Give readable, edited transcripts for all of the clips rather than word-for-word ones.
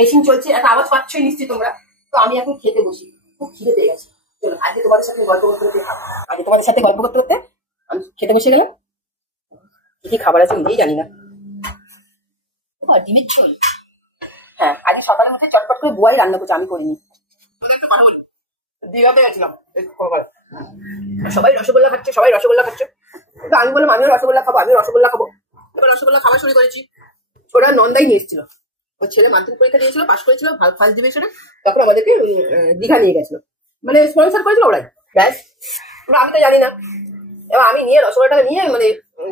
Machine চলছে, একটা আওয়াজ পাচ্ছই নিশ্চয়ই তোমরা। তো আমি এখন খেতে বসি, খুব খিদে পেয়ে গেছে। চলো আজকে তোমাদের সাথে গল্প করতে করতে আজকে তোমাদের সাথে গল্প করতে করতে আমি খেতে বসে গেলাম। কি খাবার আছে নিজেই জানি না। ডিমের ঝোল। হ্যাঁ, আজকে সকালে উঠে চটপট করে বুয়াই রান্না করছে, আমি করিনি। দীঘাতে গেছিলাম সবাই রসগোল্লা খাচ্ছে, সবাই রসগোল্লা খাচ্ছে। আমি বললাম আমিও রসগোল্লা খাবো, আমিও রসগোল্লা খাবো। এবার রসগোল্লা খাওয়া শুরু করেছি। ওরা নন্দাই নিয়ে এসেছিল, ওর ছেলে মাধ্যমিক পরীক্ষা দিয়েছিল, পাশ করেছিল ফার্স্ট ডিভিশনে, তখন আমাদেরকে দীঘা নিয়ে গেছিল, মানে স্পন্সর করেছিল ওরাই। ব্যাস, আমি তো জানি না। এবার আমি নিয়ে রসগোল্লাটা নিয়ে মানে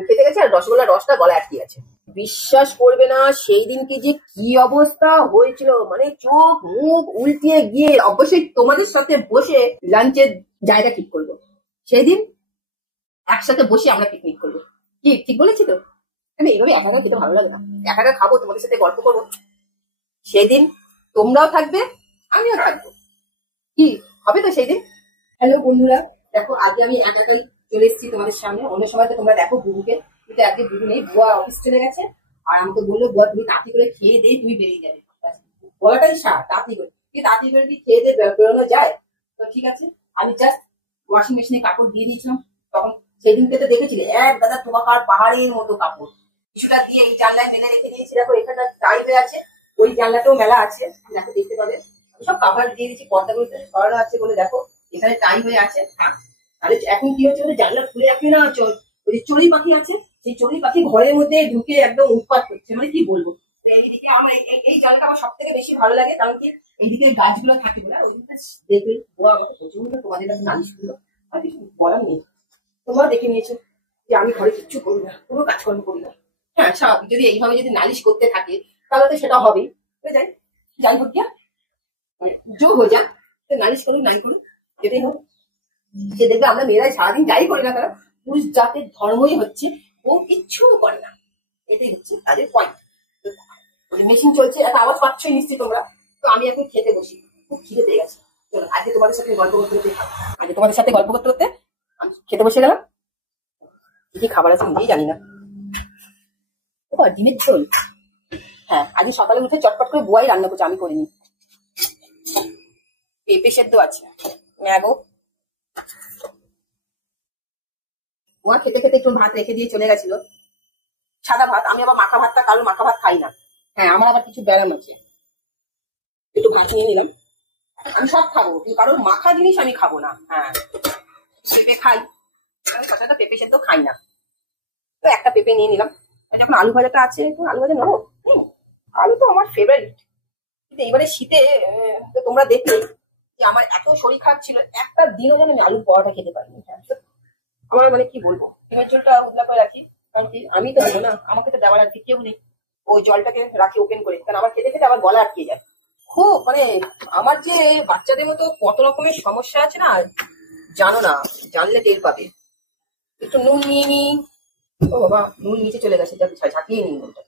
খেতে গেছি, আর রসগোল্লার রসটা গলায় আটকে আছে। বিশ্বাস করবে না, সেই দিনকে যে কি অবস্থা হয়েছিল, মানে চোখ মুখ উল্টিয়ে গিয়ে অবশ্যই তোমাদের সাথে বসে লাঞ্চের জায়গা ঠিক করবো। সেই দিন একসাথে বসে আমরা পিকনিক করবো। কি ঠিক বলেছি তো? আমি এইভাবে একা একা খেতে ভালো লাগে না, একা একা খাবো, তোমাদের সাথে গল্প করবো। সেদিন তোমরাও থাকবে, আমিও থাকবো। কি হবে তো সেই দিন? হ্যালো বন্ধুরা, দেখো আজকে আমি একা একাই চলে এসেছি তোমাদের সামনে। অন্য সময় তো তোমরা দেখো বুবুকে, কিন্তু আজকে বুবু নেই, বুয়া অফিস চলে গেছে। আর আমাকে বললো বুয়া তুমি তাড়াতাড়ি করে খেয়ে দিয়ে তুমি বেরিয়ে যাবে, বলাটাই সার, তাড়াতাড়ি করে। কি তাড়াতাড়ি করে কি খেয়ে দিয়ে বেরোনো যায়? তো ঠিক আছে, আমি জাস্ট ওয়াশিং মেশিনে কাপড় দিয়ে দিয়েছিলাম। তখন সেদিনকে তো দেখেছিলে এক দাদা তোমাকার পাহাড়ের মতো কাপড় কিছুটা দিয়ে এই জানলায় মেলে রেখে দিয়েছি। দেখো এখানে টাই হয়ে আছে, ওই জানলাতেও মেলা আছে, দেখো দেখতে পাবে। সব কাভার দিয়ে দিচ্ছি, পর্দাগুলোতে সরানো আছে বলে দেখো এখানে টাই হয়ে আছে। তাহলে এখন কি হচ্ছে, জানলা খুলে রাখি না, ওই যে চড়ুই পাখি আছে, সেই চড়ুই পাখি ঘরের মধ্যে ঢুকে একদম উৎপাত করছে, মানে কি বলবো। এইদিকে আমার এই জানলাটা আমার সব থেকে বেশি ভালো লাগে, কারণ কি এইদিকে গাছগুলো থাকে বলে। দেখবে প্রচুর তোমাদের কাছে নালিশ করলো, আর কিছু বলার নেই। তোমরা দেখে নিয়েছো যে আমি ঘরে কিচ্ছু করি না, কোনো কাজকর্ম করি না। হ্যাঁ স্বাভাবিক, যদি এইভাবে যদি নালিশ করতে থাকে তাহলে তো সেটা হবেই। যাই যাই হোক, গিয়া যোগ হয়ে যাক, নালিশ করুক নাই করুক, যেটাই হোক। সে দেখবে আমরা মেয়েরাই সারাদিন যাই করি না তারা, পুরুষ জাতের ধর্মই হচ্ছে ও কিচ্ছু করে না, এটাই হচ্ছে তাদের পয়েন্ট। মেশিন চলছে, একটা আওয়াজ পাচ্ছই নিশ্চয়ই তোমরা। তো আমি এখন খেতে বসি, খুব খিদে পেয়ে গেছে। চলো আজকে তোমাদের সাথে গল্প করতে করতে আমি খেতে বসে গেলাম। কি খাবার আছে নিজেই জানি না। ডিমের ঝোল। হ্যাঁ, আজকে সকালে উঠে চটপট করে বুয়াই রান্না করছে, আমি করিনি। পেঁপে সেদ্ধ আছে, ম্যাগো। বুয়া খেতে খেতে একটু ভাত রেখে দিয়ে চলে গেছিল, সাদা ভাত। আমি আবার মাখা ভাতটা, কারো মাখা ভাত খাই না। হ্যাঁ, আমার আবার কিছু ব্যায়াম আছে, একটু ভাত নিয়ে নিলাম। আমি সব খাবো, কিন্তু কারোর মাখা জিনিস আমি খাবো না। হ্যাঁ, পেঁপে খাই, আমি পেঁপে সেদ্ধ খাই না। তো একটা পেঁপে নিয়ে নিলাম। যখন আলু ভাজাটা আছে, আলু ভাজা নেবো। আলু তো আমার ফেভারিট। কিন্তু এইবারে শীতে তো তোমরা দেখলে যে আমার এত শরীর খারাপ ছিল, একটা দিনও যেন আমি আলুর পরোটা খেতে পারিনি। আমার মানে কি বলবো, ডিমের ঝোলটা উদলা করে রাখি, কারণ কি আমি তো দেবো না, আমাকে তো দেওয়ার আর কেউ নেই। ওই জলটাকে রাখি ওপেন করে, কারণ আমার খেতে খেতে আবার গলা আটকে যায়। খুব মানে আমার যে বাচ্চাদের মতো কত রকমের সমস্যা আছে না, জানো না, জানলে টের পাবে। একটু নুন নিয়ে নি। ও বাবা, নুন নিচে চলে গেছে, ঝাঁকিয়ে নি নুনটা।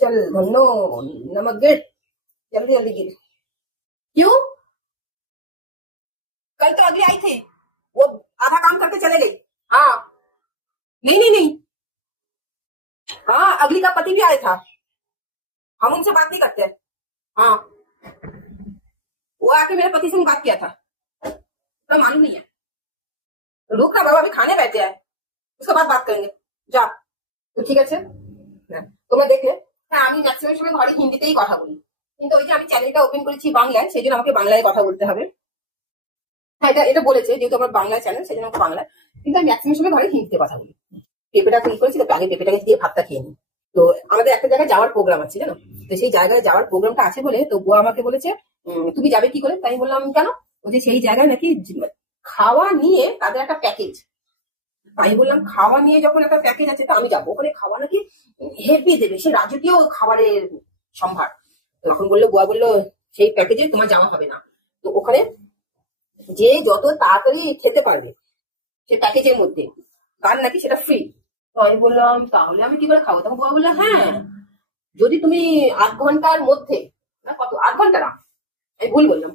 चल धन्नो नमक गिर, जल्दी जल्दी गिर। क्यों? कल तो अगली आई थी, वो आधा काम करके चले गई। हाँ नहीं नहीं नहीं, हाँ अगली का पति भी आया था, हम उनसे बात नहीं करते। हाँ, वो आके मेरे पति से बात किया था, तो मालूम नहीं है। रुक ना बाबा, अभी खाने बैठे हैं, उसके बाद बात करेंगे, जा। तो ठीक है, তোমরা দেখলে। হ্যাঁ, আমি ম্যাক্সিমাম সময় ঘরে হিন্দিতেই কথা বলি, কিন্তু ওই যে আমি চ্যানেলটা ওপেন করেছি বাংলায়, সেই জন্য আমাকে বাংলায় কথা বলতে হবে। হ্যাঁ, এটা বলেছে যেহেতু আমার বাংলা চ্যানেল, সেই জন্য আমাকে বাংলায়, কিন্তু আমি ম্যাক্সিমাম সময় ঘরে হিন্দিতে কথা বলি। পেঁপেটা কি করেছি, তো আগে পেঁপেটাকে দিয়ে ভাতটা খেয়ে নিই। তো আমাদের একটা জায়গায় যাওয়ার প্রোগ্রাম আছে জানো, তো সেই জায়গায় যাওয়ার প্রোগ্রামটা আছে বলে তো বুয়া আমাকে বলেছে তুমি যাবে কি করে। তাই বললাম কেন, বলছে সেই জায়গায় নাকি খাওয়া নিয়ে তাদের একটা প্যাকেজ। আমি বললাম খাওয়া নিয়ে যখন একটা প্যাকেজ আছে, তো আমি যাবো, ওখানে খাওয়া নাকি হেভি দেবে, সে রাজকীয় খাবারের সম্ভার। তখন বললো বুয়া বললো সেই প্যাকেজে তোমার যাওয়া হবে না, তো ওখানে যে যত তাড়াতাড়ি খেতে পারবে সে প্যাকেজের মধ্যে, তার নাকি সেটা ফ্রি। তো আমি বললাম তাহলে আমি কি করে খাবো। তখন বুয়া বললো হ্যাঁ, যদি তুমি 8 ঘন্টার মধ্যে, না কত 8 ঘন্টা না, আমি ভুল বললাম,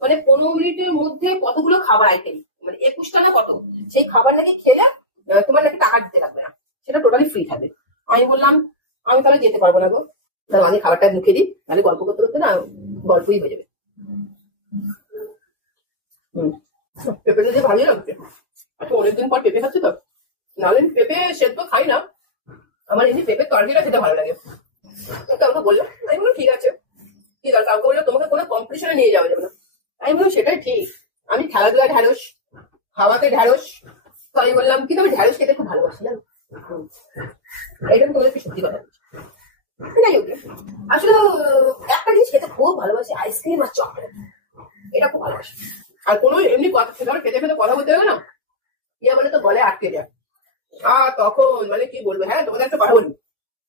মানে 15 মিনিটের মধ্যে কতগুলো খাবার আইটেম, মানে 21টা না কত, সেই খাবার নাকি খেলে তোমার নাকি টাকা দিতে লাগবে না, সেটা টোটালি ফ্রি থাকবে। আমি বললাম আমি তাহলে যেতে পারবো না গো, তাহলে আমি খাবারটা মুখে দিই, তাহলে গল্প করতে করতে না গল্পই হয়ে যাবে। পেঁপেটা দিয়ে ভালোই লাগছে। আচ্ছা, অনেকদিন পর পেঁপে খাচ্ছি তো, নাহলে পেঁপে সেদ্ধ খাই না, আমার এমনি পেঁপে তরকারিটা খেতে ভালো লাগে। কাউকে বললো, আমি বললাম ঠিক আছে, কি দরকার, কাউকে বললো তোমাকে কোনো কম্পিটিশনে নিয়ে যাওয়া যাবে না। আমি বললাম সেটাই ঠিক, আমি খেলাধুলা ঢ্যাঁড়স, খাওয়াতে ঢ্যাঁড়স, তো আমি বললাম কিন্তু আমি ঢ্যাঁড়স খেতে খুব ভালোবাসি জানো। এইরকম তোমাদেরকে সত্যি কথা বলছি। আসলে একটা জিনিস খেতে খুব ভালোবাসি, আইসক্রিম আর চকলেট, এটা খুব ভালোবাসি। আর কোনো এমনি কথা খেতে খেতে কথা বলতে হবে না, ইয়া বলে তো বলে আটকে যায়। আর তখন মানে কি বলবো, হ্যাঁ তোমাদের একটা কথা বলি,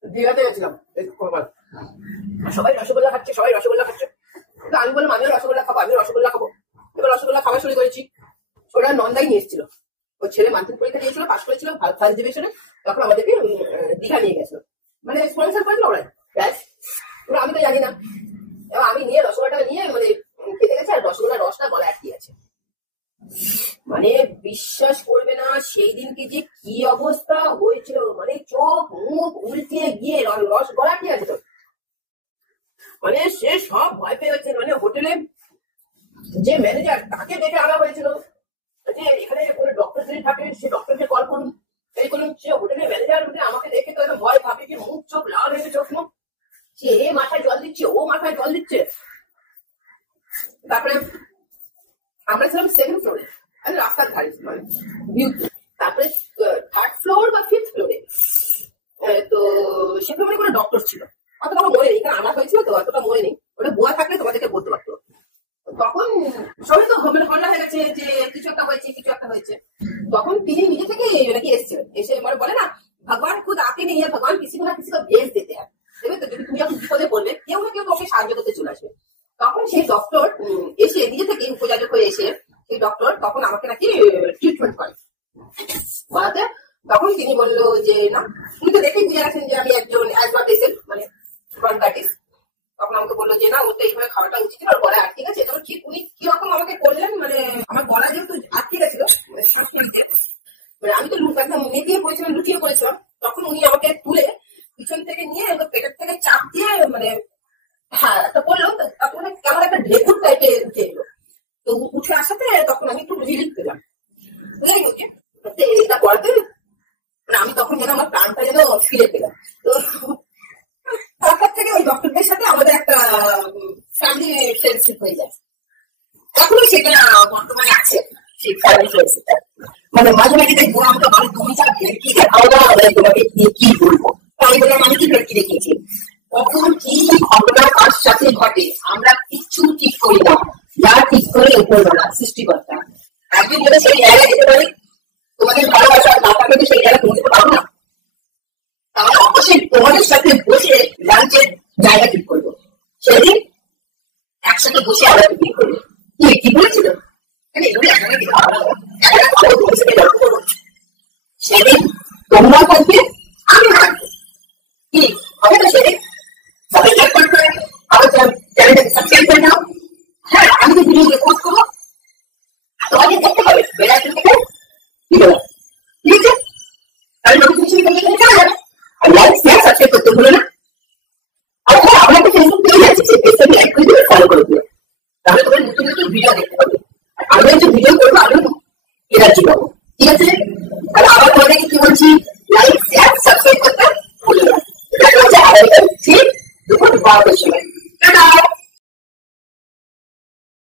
দীঘাতে গেছিলাম, সবাই রসগোল্লা খাচ্ছে, সবাই রসগোল্লা খাচ্ছে, তো আমি বললাম আমিও রসগোল্লা খাবো, আমিও রসগোল্লা খাবো। এবার রসগোল্লা খাওয়া শুরু করেছি, ওরা নন্দাই নিয়ে এসেছিল, ওর ছেলে মাধ্যমিক পরীক্ষা দিয়েছিল, পাস করেছিল ফার্স্ট ডিভিশনে, তখন আমাদেরকে দীঘা নিয়ে গেছিল, মানে স্পন্সর করেছিল ওরা, ব্যাস। ওরা আমি তো জানি না, এবার আমি নিয়ে রসগোল্লাটা নিয়ে মানে খেতে গেছে, আর রসগোল্লার রসটা গলায় আটকে আছে। মানে বিশ্বাস করবে না সেই দিনকে যে কি অবস্থা হয়েছিল, মানে চোখ মুখ উল্টে গিয়ে রস গলা কি আছে তো, মানে সে সব ভয় পেয়ে যাচ্ছে। মানে হোটেলে যে ম্যানেজার, তাকে দেখে আনা হয়েছিল যে এখানে কোনো ডক্টর যদি থাকে সে ডক্টরকে কল করুন, এই করুন। সে হোটেলের ম্যানেজার আমাকে দেখে তো একটা ভয় ভাবে কি মুখ চোখ লাল হয়েছে, চোখ মুখ, সে এ মাথায় জল দিচ্ছে, ও মাথায় জল দিচ্ছে। তারপরে আমরা ছিলাম সেকেন্ড ফ্লোরে, রাস্তার ধারে, মানে তারপরে থার্ড ফ্লোর বা ফিফথ ফ্লোরে, তো সেখানে মানে কোনো ডক্টর ছিল, অতটা আমার মনে নেই, কারণ আনা হয়েছিল তো অতটা মনে নেই, ওটা বোয়া থাকলে তোমাদেরকে বলতে পারতো। তখন সবাই তো মানে হল্লা হয়ে গেছে যে কিছু একটা হয়েছে, কিছু একটা হয়েছে। তখন তিনি নিজে থেকে নাকি এসেছিলেন, এসে মানে বলে না ভগবান খুদ আকে নেই, ভগবান কিসি না কিসি ভেজ দিতে হয়, দেখবে তো, যদি তুমি যখন বিপদে বলবে কেউ না কেউ তোমাকে সাহায্য করতে চলে আসবে। তখন সেই ডক্টর এসে নিজে থেকে উপযাজক হয়ে এসে সেই ডক্টর তখন আমাকে নাকি ট্রিটমেন্ট করে বলাতে, তখন তিনি বললো যে না, তুমি তো দেখেই বুঝে গেছেন যে আমি একজন অ্যাজমা পেশেন্ট, মানে ব্রনকাইটিস। তখন আমাকে বললো যে না, ওর তো এইভাবে খাওয়াটা উচিত ছিল, ওর গলায় আটকে গেছে। তখন ঠিক উনি কিরকম আমাকে করলেন, মানে আমার গলা যেহেতু আটকে গেছিল, মানে আমি তো একদম মেটিয়ে পড়েছিলাম, লুটিয়ে পড়েছিলাম, তখন উনি আমাকে তুলে পিছন থেকে নিয়ে পেটের থেকে চাপ দিয়ে মানে হ্যাঁ একটা করলো, তখন কেমন একটা ঢেকুর টাইপের উঠে এলো। তো উঠে আসাতে তখন আমি একটু রিলিফ পেলাম। এটা করতে মানে আমি তখন যেন আমার প্রাণটা যেন ফিরে পেলাম। তো তারপর থেকে ওই ডক্টরদের সাথে আমাদের একটা ফ্যামিলি ফ্রেন্ডশিপ হয়ে যায়, এখনো সেটা বর্তমানে আছে সেই ফ্যামিলি ফ্রেন্ডশিপটা। মানে মাঝে মাঝে দেখবো আমাকে বলে তুমি যাবে কি খাওয়া দাওয়া, তোমাকে কি বলবো, আমি বললাম আমি কি ভেটকি রেখেছি, কখন কি ঘটনা কার সাথে ঘটে আমরা কিচ্ছু ঠিক করি না, যা ঠিক করে উপরওয়ালা সৃষ্টিকর্তা। একদিন যদি সেই জায়গায় যেতে পারি, তোমাদের ভালোবাসার ব্যাপারটা সেই জায়গায় পৌঁছতে পারবো না, তাহলে অবশ্যই তোমাদের সাথে বসে লাঞ্চের জায়গা ঠিক করবো, সেদিন একসাথে বসে আমরা ঠিক করবো। কি বলেছিল এগুলো